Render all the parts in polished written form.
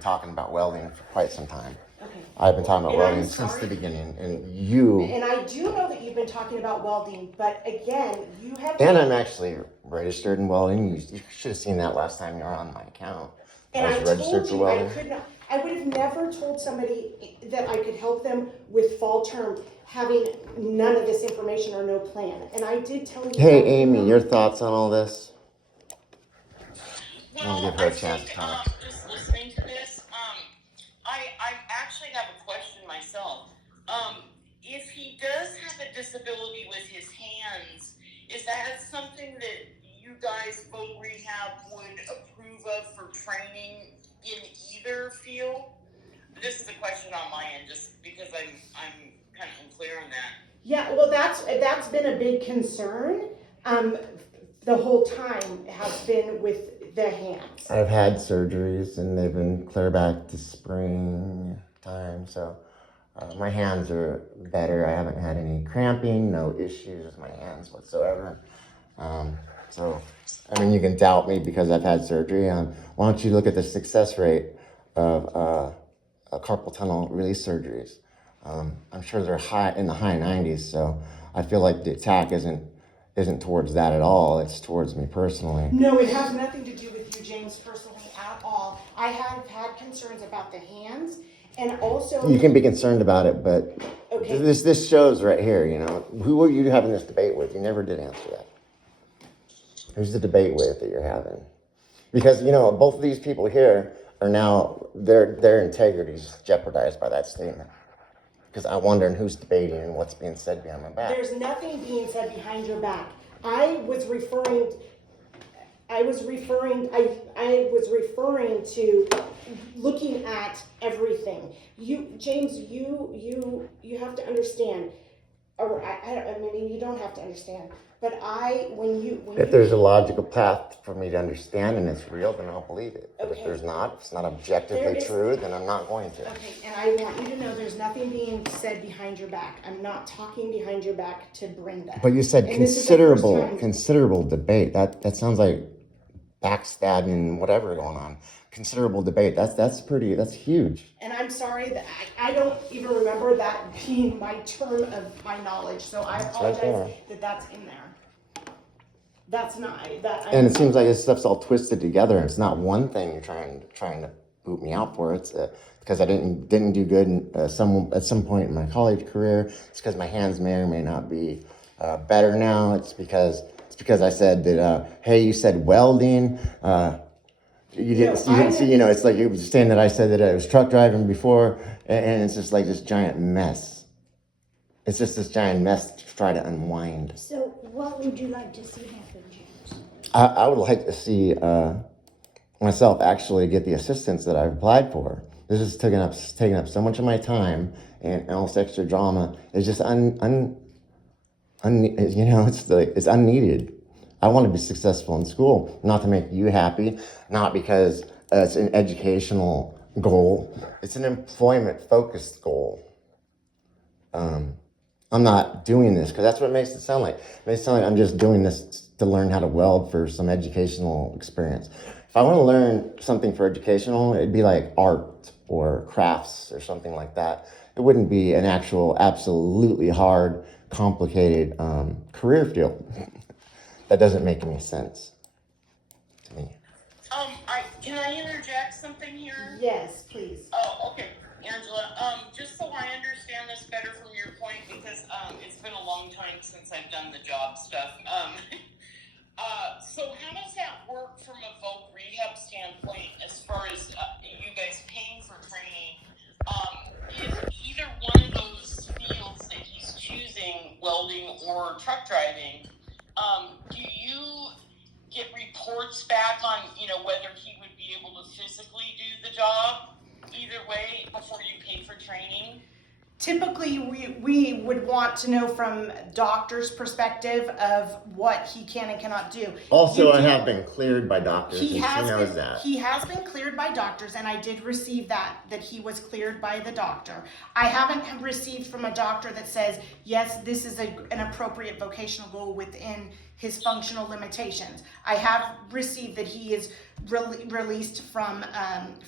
talking about welding for quite some time. Okay. I've been talking about welding since the beginning, And I do know that you've been talking about welding, but again, you have. And I'm actually registered in welding. You should have seen that last time you were on my account. And I told you I could not. I would have never told somebody that I could help them with fall term having none of this information or no plan. And I did tell you. Hey, Amy, your thoughts on all this? Well, I'll give her a chance to talk. Just listening to this, I actually have a question myself. If he does have a disability with his hands, is that something that you guys, Voc Rehab, would approve of for training in either field? This is a question on my end, just because I'm kind of unclear on that. Yeah, well, that's been a big concern. The whole time has been with the hands. I've had surgeries and they've been clear back to spring time, so my hands are better. I haven't had any cramping, no issues with my hands whatsoever. So, I mean, you can doubt me because I've had surgery. Why don't you look at the success rate of carpal tunnel release surgeries? I'm sure they're in the high 90s, so I feel like the attack isn't towards that at all. It's towards me personally. No, it has nothing to do with you, James, personally at all. I have had concerns about the hands, and also you can be concerned about it, but okay. This shows right here. You know, who were you having this debate with? You never did answer that. Who's the debate with that you're having? Because both of these people here are now their integrity is jeopardized by that statement. Because I'm wondering who's debating and what's being said behind my back. There's nothing being said behind your back. I was referring to looking at everything. James, you have to understand, or I mean, you don't have to understand. But if there's a logical path for me to understand and it's real, then I'll believe it. But okay. if there's not, if it's not objectively true, then I'm not going to. Okay, and I want you to know there's nothing being said behind your back. I'm not talking behind your back to bring that. But you said considerable debate. That sounds like backstabbing, whatever going on. Considerable debate. That's huge. And I'm sorry that I don't even remember that being my term of my knowledge. So I apologize that that's in there. That's not that. And it seems like this stuff's all twisted together. And it's not one thing you're trying to boot me out for. It's because I didn't do good at some point in my college career. It's because my hands may or may not be better now. It's because I said that. Hey, you said welding. You didn't see. It's like you were saying that I said that I was truck driving before, and it's just like this giant mess. It's just this giant mess to try to unwind. So what would you like to see happen, James? I would like to see myself actually get the assistance that I've applied for. This is taking up so much of my time and all this extra drama. It's just it's unneeded. I want to be successful in school, not to make you happy, not because it's an educational goal. It's an employment-focused goal. I'm not doing this because that's what it makes it sound like. It makes it sound like I'm just doing this to learn how to weld for some educational experience. If I want to learn something for educational, it'd be like art or crafts or something like that. It wouldn't be an actual, absolutely hard, complicated career field. That doesn't make any sense to me. Can I interject something here? Yes, please. Oh, okay, Angela. Just so I understand this better from your point, because it's been a long time since I've done the job stuff. So how does that work from a Voc Rehab standpoint as far as you guys paying for training? If either one of those fields that he's choosing, welding or truck driving, do you get reports back on, whether he would be able to physically do the job either way before you pay for training? Typically, we would want to know from doctor's perspective of what he can and cannot do. Also, I have been cleared by doctors, and she knows that. He has been cleared by doctors, and I did receive that he was cleared by the doctor. I haven't received from a doctor that says, yes, this is an appropriate vocational goal within his functional limitations. I have received that he is released from,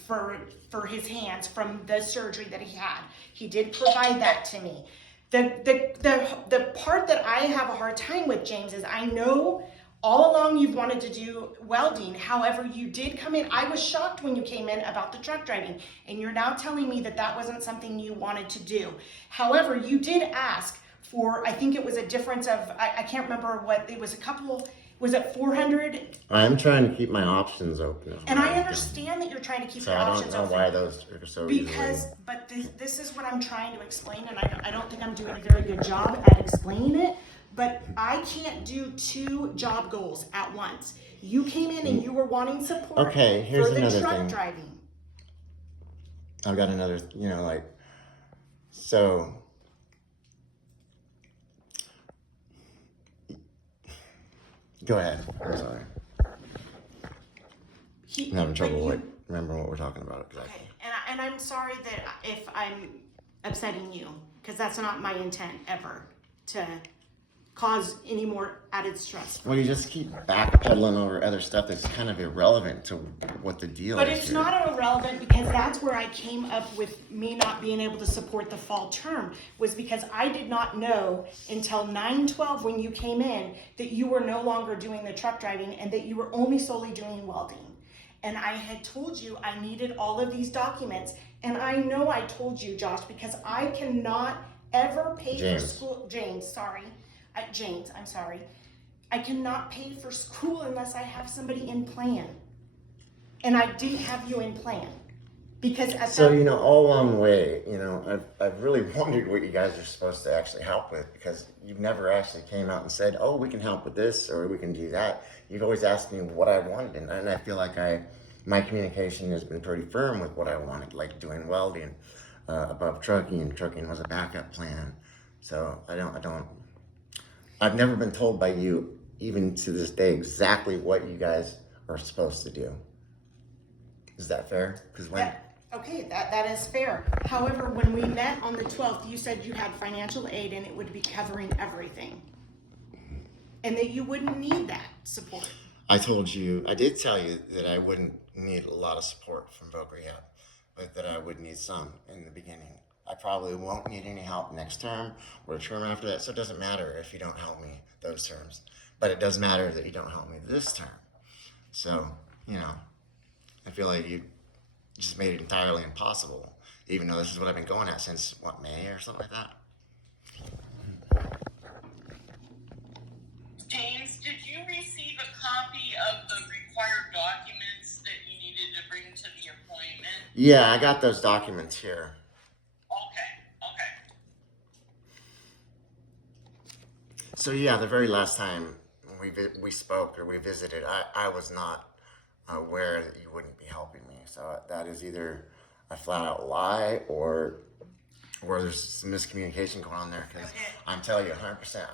for his hands from the surgery that he had. He did provide that to me. The part that I have a hard time with, James, is I know all along you've wanted to do welding. However, you did come in. I was shocked when you came in about the truck driving, and you're now telling me that that wasn't something you wanted to do. However, you did ask for, I think it was a difference of, I can't remember what, it was a couple, was it 400? I'm trying to keep my options open. And I understand that you're trying to keep your options open. So I don't know why those are so Because, easily. but this is what I'm trying to explain, and I don't think I'm doing a very good job at explaining it. But I can't do 2 job goals at once. You came in and you were wanting support Okay, here's for the another truck thing. driving. I've got another, so. Go ahead. I'm sorry. I'm having trouble remembering what we're talking about exactly. Okay, and I'm sorry that if I'm upsetting you, because that's not my intent ever to cause any more added stress. Well, you just keep backpedaling over other stuff that's kind of irrelevant to what the deal is. But it's not irrelevant, because that's where I came up with me not being able to support the fall term, was because I did not know until 9/12 when you came in that you were no longer doing the truck driving and that you were only solely doing welding. And I had told you I needed all of these documents, and I know I told you, Josh, because I cannot ever pay for school. James, I'm sorry. I cannot pay for school unless I have somebody in plan. And I didn't have you in plan. Because at all along the way, I've really wondered what you guys are supposed to actually help with, because you've never actually came out and said, oh, we can help with this or we can do that. You've always asked me what I wanted, and I feel like my communication has been pretty firm with what I wanted, like doing welding above trucking, and trucking was a backup plan. So I've never been told by you, even to this day, exactly what you guys are supposed to do. Is that fair? Okay, that is fair. However, when we met on the 12th, you said you had financial aid and it would be covering everything. And that you wouldn't need that support. I did tell you that I wouldn't need a lot of support from Voc Rehab, but that I would need some in the beginning. I probably won't need any help next term or the term after that, so it doesn't matter if you don't help me those terms. But it does matter that you don't help me this term. So, I feel like you just made it entirely impossible, even though this is what I've been going at since, May or something like that? James, did you receive a copy of the required documents that you needed to bring to the appointment? Yeah, I got those documents here. Okay. So yeah, the very last time we spoke or we visited, I was not aware that you wouldn't be helping me. So that is either a flat out lie or there's some miscommunication going on there, because I'm telling you 100%,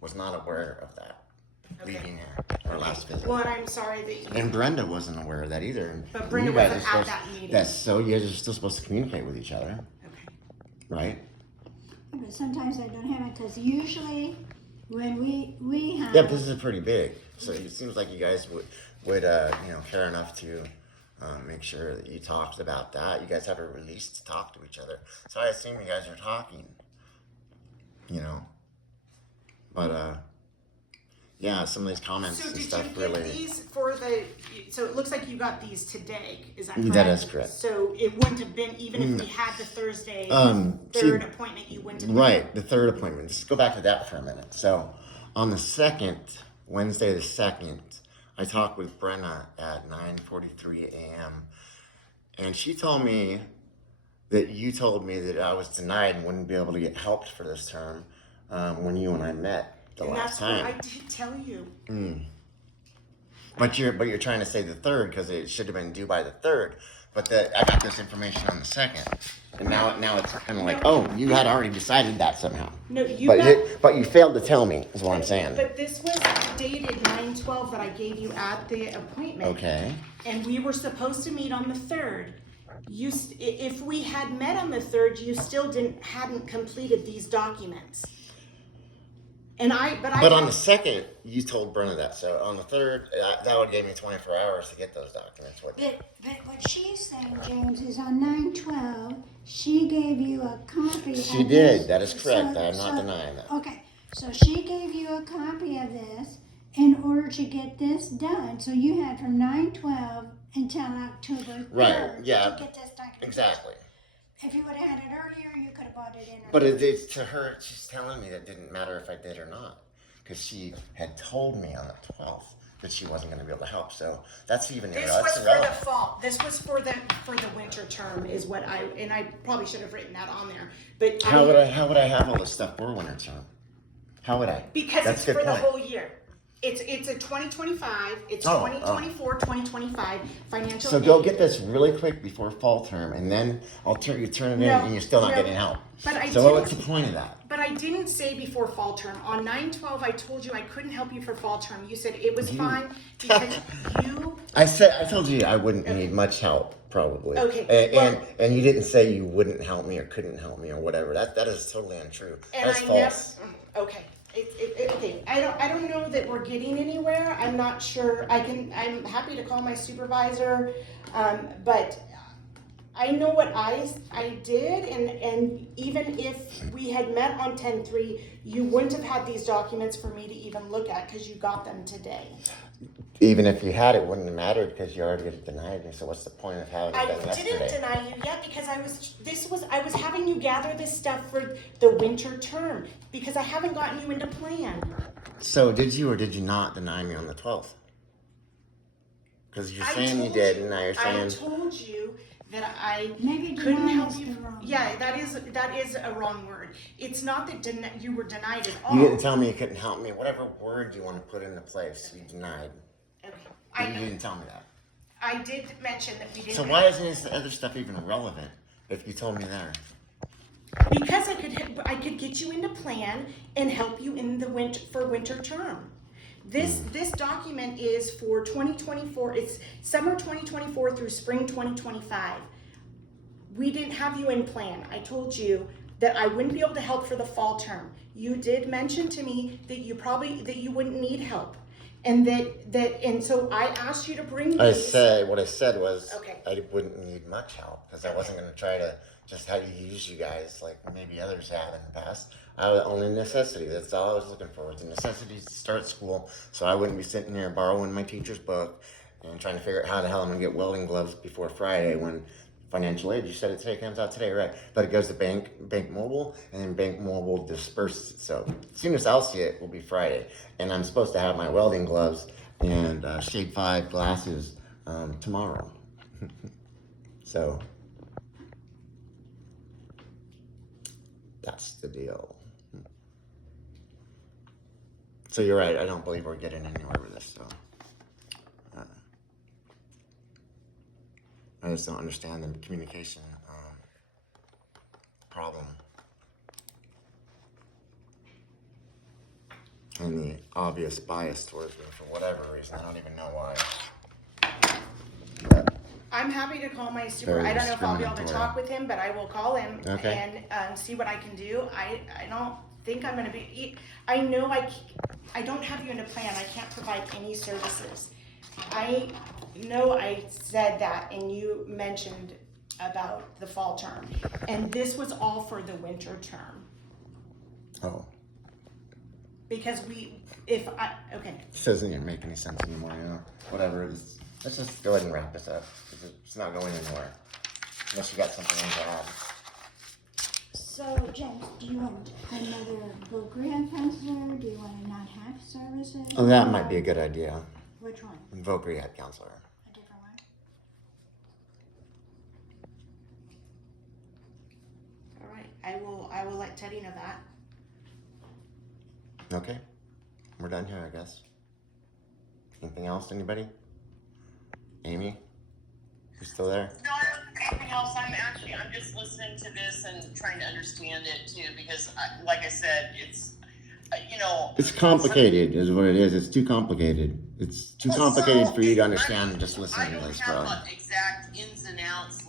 was not aware of that leaving here our last visit. Well, and I'm sorry that And Brenda wasn't aware of that either. But Brenda wasn't at that meeting. So you guys are still supposed to communicate with each other. Okay. Right? But sometimes I don't have it, because usually when we have... Yeah, but this is pretty big. So it seems like you guys would care enough to make sure that you talked about that. You guys have a release to talk to each other. So I assume you guys are talking, But, yeah, some of these comments and stuff really... So did you get these so it looks like you got these today, is that correct? That is correct. So it wouldn't have been, even if we had the Thursday third appointment, you wouldn't have... Right, the third appointment. Let's go back to that for a minute. So on the 2nd, Wednesday the 2nd, I talked with Brenna at 9:43 a.m. And she told me that you told me that I was denied and wouldn't be able to get help for this term when you and I met the last time. That's what I did tell you. But you're trying to say the 3rd because it should have been due by the 3rd. But I got this information on the 2nd, and now it's kind of like, oh, you had already decided that somehow. No, but you failed to tell me, is what I'm saying. But this was dated 9/12 that I gave you at the appointment. Okay. And we were supposed to meet on the 3rd. If we had met on the 3rd, you still hadn't completed these documents. But on the second, you told Brenna that. So on the third, that would give me 24 hours to get those documents. But what she's saying, James, is on 9/12, she gave you a copy. She of did. this. That is correct. So- I'm not so- denying that. Okay, so she gave you a copy of this in order to get this done. So you had from 9/12 until October 3rd Right, yeah. to get this document. Exactly. If you would have had it earlier, you could have bought it in. But it's to her, she's telling me that it didn't matter if I did or not. Because she had told me on the 12th that she wasn't going to be able to help. So that's even This that's was for irrelevant. the fall. This was for the winter term, is what I probably should have written that on there. But How would I have all this stuff for winter term? How would I? Because That's it's a good for the point. whole year. It's a 2025. It's Oh, 2024, 2025 financial. So go aid. get this really quick before fall term, and then you turn it in, No, and you're still not no. getting help. But I So didn't- what's the point of that? But I didn't say before fall term. On 9/12, I told you I couldn't help you for fall term. You said it was fine because you. I told you I wouldn't need much help, probably. Okay, And you didn't say you wouldn't help me or couldn't help me or whatever. That is totally untrue. And That's I false. never. Okay. Okay. I don't know that we're getting anywhere. I'm not sure. I'm happy to call my supervisor, but I know what I did, and even if we had met on 10/3, you wouldn't have had these documents for me to even look at because you got them today. Even if you had it, wouldn't have mattered because you already denied me. So what's the point of having I it done didn't yesterday? deny you yet because I was having you gather this stuff for the winter term because I haven't gotten you into plan. So did you or did you not deny me on the 12th? Because you're I saying you told did, you- and now you're I saying told you that I Maybe couldn't deny help is you. the wrong Yeah, that is a wrong word. It's not that you were denied at all. you didn't tell me you couldn't help me. Whatever word you want to put into place, you denied. Okay. You didn't tell me that. I did mention that we didn't. So why isn't this other stuff even relevant if you told me there? Because I could get you into plan and help you in the winter term. This document is for 2024. It's summer 2024 through spring 2025. We didn't have you in plan. I told you that I wouldn't be able to help for the fall term. You did mention to me that you wouldn't need help. And and so I asked you to bring these. What I said was Okay. I wouldn't need much help because I wasn't going to try to just have you use you guys like maybe others have in the past. I was only necessity. That's all I was looking for was the necessity to start school, so I wouldn't be sitting there borrowing my teacher's book and trying to figure out how the hell I'm going to get welding gloves before Friday when financial aid. You said it today comes out today, right? But it goes to Bank Mobile, and then Bank Mobile disperses it. So as soon as I'll see it, will be Friday, and I'm supposed to have my welding gloves and shade 5 glasses tomorrow. So that's the deal. So you're right. I don't believe we're getting anywhere with this. So I just don't understand the communication problem and the obvious bias towards me for whatever reason. I don't even know why. But I'm happy to call my super. Very I don't know if I'll be able to discriminatory. talk with him, but I will call him Okay. and see what I can do. I don't think I'm going to be. I know I don't have you in a plan. I can't provide any services. I know I said that, and you mentioned about the fall term, and this was all for the winter term oh, because okay. this doesn't even make any sense anymore. You know, whatever. Let's just go ahead and wrap this up. It's not going anywhere unless you got something to add. So, James, do you want another Voc Rehab counselor? Do you want to not have services? Oh, that might be a good idea. Which one? Voc Rehab counselor. A different one? All right, I will let Teddy know that. Okay, we're done here, I guess. Anything else, anybody? Amy? You still there? No, anything else? I'm just listening to this and trying to understand it too, because like I said, it's, It's complicated, is what it is. It's too complicated. It's too complicated for you to understand just listening to this, I bro. don't have exact ins and outs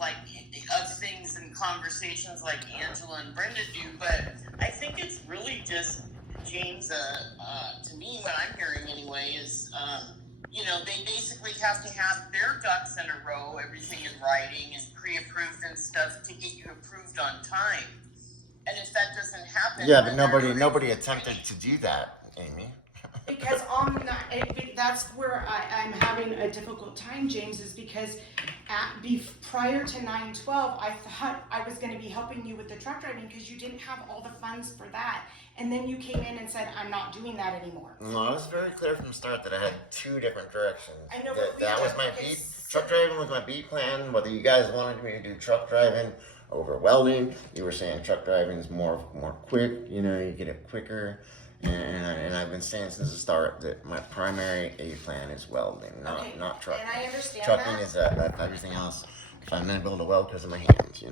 of things and conversations like Angela and Brenda do, but I think it's really just James, to me, what I'm hearing anyway is, they basically have to have their ducks in a row, everything in writing and pre-approved and stuff to get you approved on time. And if that doesn't happen, Yeah, but nobody attempted to do that, Amy. Because that's where I'm having a difficult time, James, is because prior to 9/12, I thought I was going to be helping you with the truck driving because you didn't have all the funds for that. And then you came in and said, I'm not doing that anymore. No, I was very clear from the start that I had two different directions. I know, that was my B. Truck driving was my B plan. Whether you guys wanted me to do truck driving over welding, you were saying truck driving is more quick. You get it quicker. And I've been saying since the start that my primary A plan is welding, not trucking. And I understand trucking that. is everything else. If I'm able to weld because of my hands,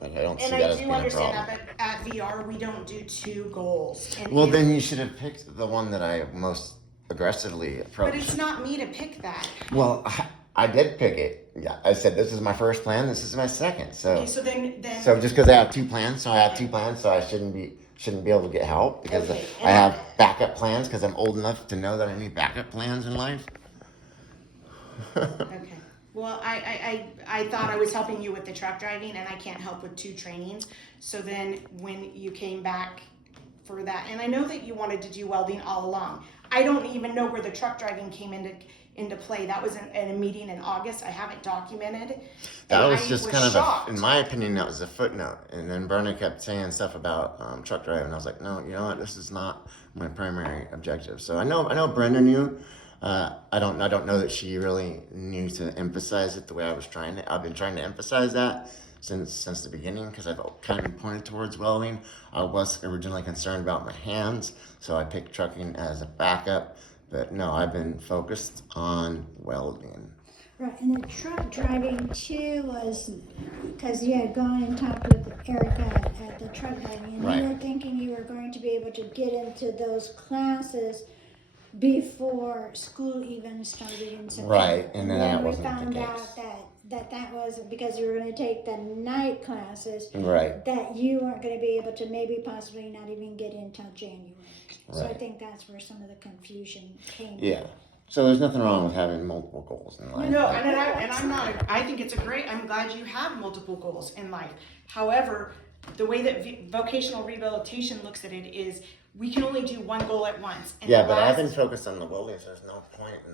Like, I don't see And that I as do being a understand problem. that, but at VR, we don't do two goals. And Well, then you should have picked the one that I most aggressively approached. But it's not me to pick that. Well, I did pick it. Yeah, I said this is my first plan. This is my second. So, Okay, so then so just because I have two plans, so I shouldn't be able to get help because Okay. I have backup plans because I'm old enough to know that I need backup plans in life. Okay. Well, I thought I was helping you with the truck driving, and I can't help with two trainings. So then when you came back for that, and I know that you wanted to do welding all along. I don't even know where the truck driving came into play. That was in a meeting in August. I have it documented. That And was I just kind of, shocked. in my opinion, that was a footnote. And then Berna kept saying stuff about truck driving. I was like, no, you know what? This is not my primary objective. So I know Brenda knew. I don't know that she really knew to emphasize it the way I've been trying to emphasize that since the beginning because I've kind of pointed towards welding. I was originally concerned about my hands, so I picked trucking as a backup. But no, I've been focused on welding. Right, and the truck driving too was because you had gone and talked with Erica at the truck driving, and Right. you were thinking you were going to be able to get into those classes before school even started in September. Right, and then that we wasn't the found case. out that wasn't because you were going to take the night classes. Right. That you weren't going to be able to maybe possibly not even get until January. So I Right. think that's where some of the confusion came. Yeah. So there's nothing wrong with having multiple goals in life. No, and I'm not. I think it's I'm glad you have multiple goals in life. However, the way that vocational rehabilitation looks at it is we can only do one goal at once. And Yeah, the but I've last- been focused on the welding, so there's no point in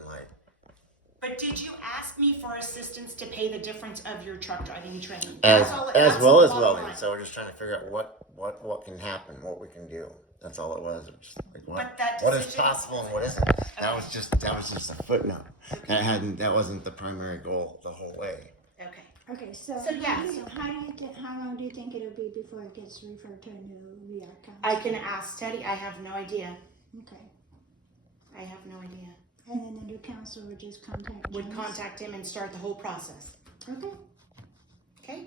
But did you ask me for assistance to pay the difference of your truck driving training? as That's well the as bottom welding. line. So we're just trying to figure out what can happen, what we can do. That's all it was. It was just like But that what is decision- possible and what isn't. That was just a footnote. That wasn't the primary goal the whole way. Okay. Okay, so, So, yeah, how long do you think it'll be before it gets referred to a new VR counselor? I can ask Teddy. I have no idea. Okay, I have no idea. and then the new counselor would just contact Would James? contact him and start the whole process. Okay, Okay?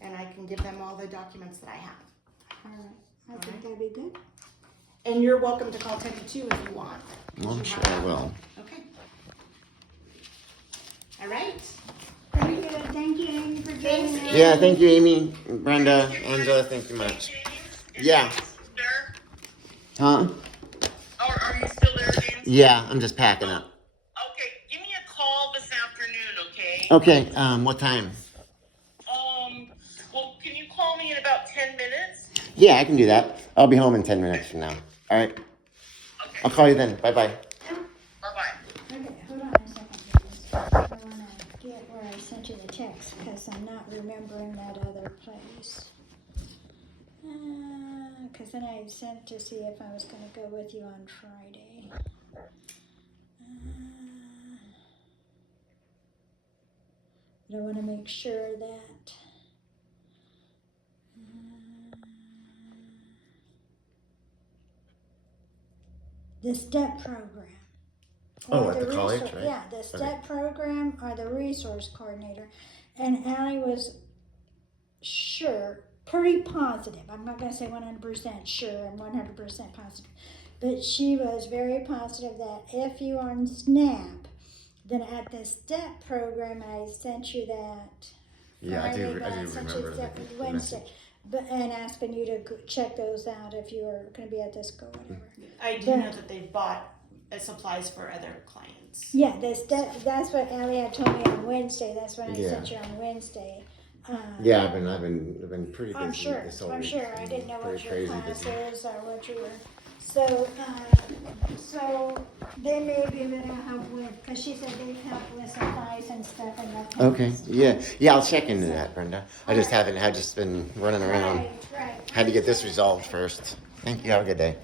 And I can give them all the documents that I have. all right, I think that'd be good. And you're welcome to call Teddy too if you want. Well, I'm You sure have I that. will. Okay. All right. Very good, thank you, Amy, for joining Thanks, us. Yeah, thank you, Amy, Brenda, Angela. Thank you much. Yeah. There? Huh? Are you still there, James? Yeah, I'm just packing up. Okay, give me a call this afternoon, okay? Okay. What time? Well, can you call me in about 10 minutes? Yeah, I can do that. I'll be home in 10 minutes from now. All right. Okay, I'll call you then. Bye bye. bye-bye. Okay, hold on a second, please. I wanna get where I sent you the text, because I'm not remembering that other place. Because then I sent to see if I was gonna go with you on Friday. But I wanna make sure that. The STEP program. Oh, Or at the college, right? Yeah, the STEP program or the resource coordinator. And Allie was sure, pretty positive. I'm not going to say 100% sure and 100% positive. But she was very positive that if you are on SNAP, then at the STEP program, I sent you that Yeah, I do. Friday, but I do sent you remember that the Wednesday. message. and asking you to check those out if you're gonna be at disco or whatever. I do But- know that they've bought supplies for other clients. Yeah, that's what Allie had told me on Wednesday, that's when I Yeah. sent you on Wednesday. Yeah, I've been pretty busy. I'm sure, this whole I'm week. sure, I didn't know what Pretty your crazy class busy. is or what you were, so they may be able to help with, cause she said they help with supplies and stuff and that kind of Okay, stuff. yeah, I'll check into that, Brenda. I just haven't had just been running around. Right. Had to get this resolved first. Thank you. Have a good day.